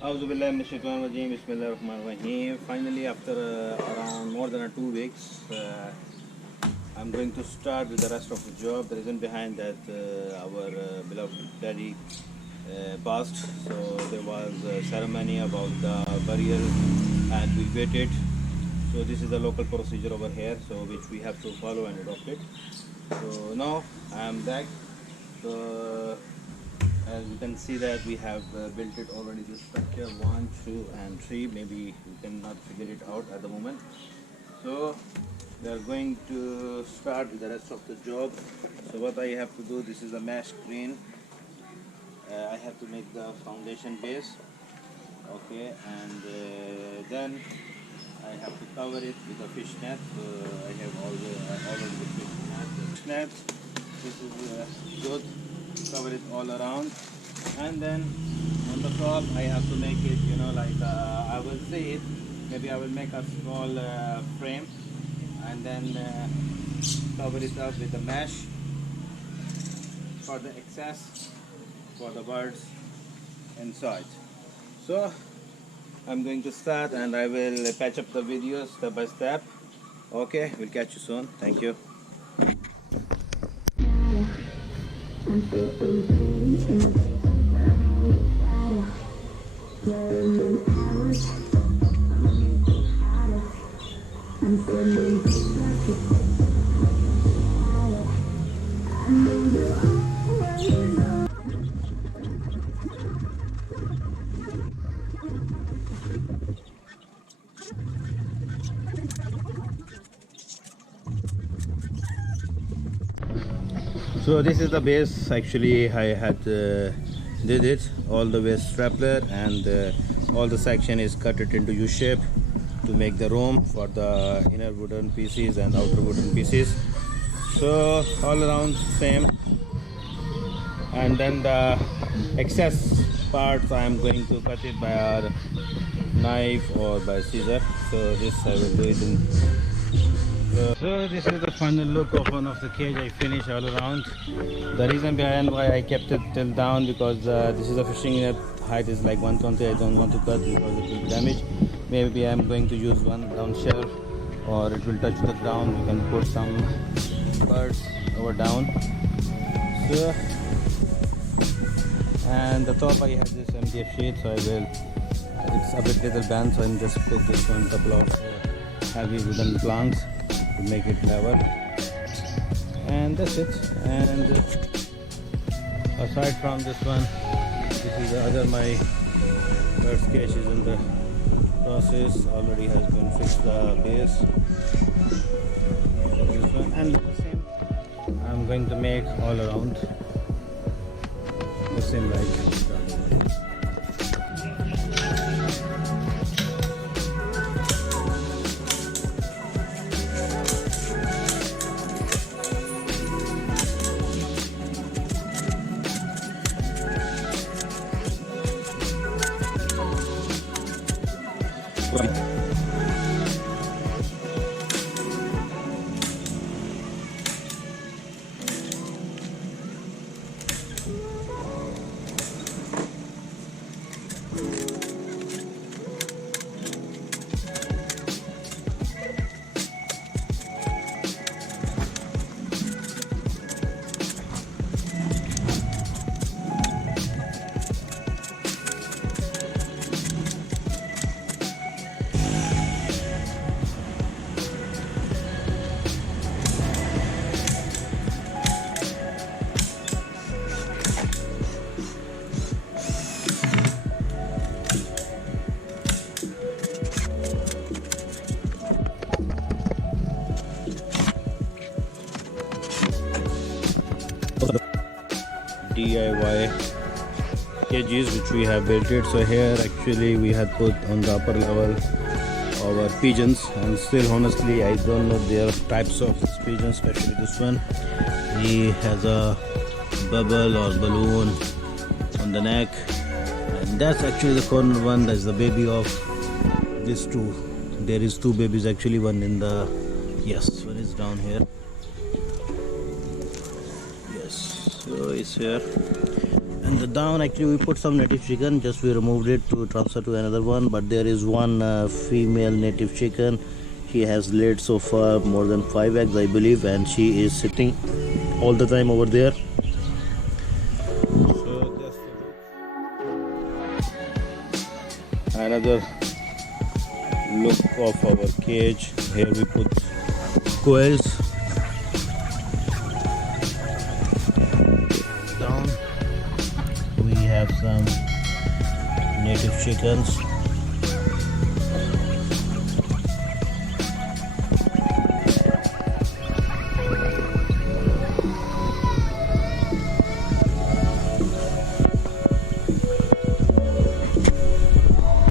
Bismillahirrahmanirrahim. Finally, after around more than 2 weeks, I'm going to start with the rest of the job. The reason behind that, our beloved daddy passed, so there was a ceremony about the burial, and we waited. So this is the local procedure over here, so which we have to follow and adopt it. So now I am back. So as you can see that we have built it already, this structure 1, 2 and 3. Maybe you cannot figure it out at the moment. So we are going to start with the rest of the job. So what I have to do, this is a mesh screen. I have to make the foundation base, okay, and then I have to cover it with a fish net. So I have already the fish net. This is good. Cover it all around, and then on the top I have to make it, like I will see it. Maybe I will make a small frame, and then cover it up with the mesh for the access for the birds inside. So I'm going to start, and I will patch up the video step by step. Okay, we'll catch you soon. Thank you. So this is the base. Actually I had did it all the way strappler, and all the section is cut it into U shape to make the room for the inner wooden pieces and outer wooden pieces. So all around same, and then the excess parts I am going to cut it by a knife or by scissor. So this I will do it in. So this is the final look of one of the cage I finished all around. The reason behind why I kept it till down, because this is a fishing net, height is like 120. I don't want to cut because it will be damaged. Maybe I am going to use one down shelf, or it will touch the ground. We can put some birds over down. So, and the top I have this MDF sheet, so I will, it's a bit little bent, so I'm just put this one couple of heavy wooden planks to make it level, and that's it. And aside from this one, this is the other, my bird cage is in the process, already has been fixed the base. So this one, and the same I'm going to make all around the same like DIY cages which we have built it. So here actually we had put on the upper level our pigeons, and still honestly I don't know their types of pigeons, especially this one. He has a bubble or balloon on the neck, and that's actually the corner one. That's the baby of these two. There is two babies actually, one in the, yes, one is down here. Yes, so it's here. And the down, actually we put some native chicken, just we removed it to transfer to another one, but there is one female native chicken. She has laid so far more than 5 eggs, I believe, and she is sitting all the time over there. So just another look of our cage. Here we put quails. Down we have some native chickens.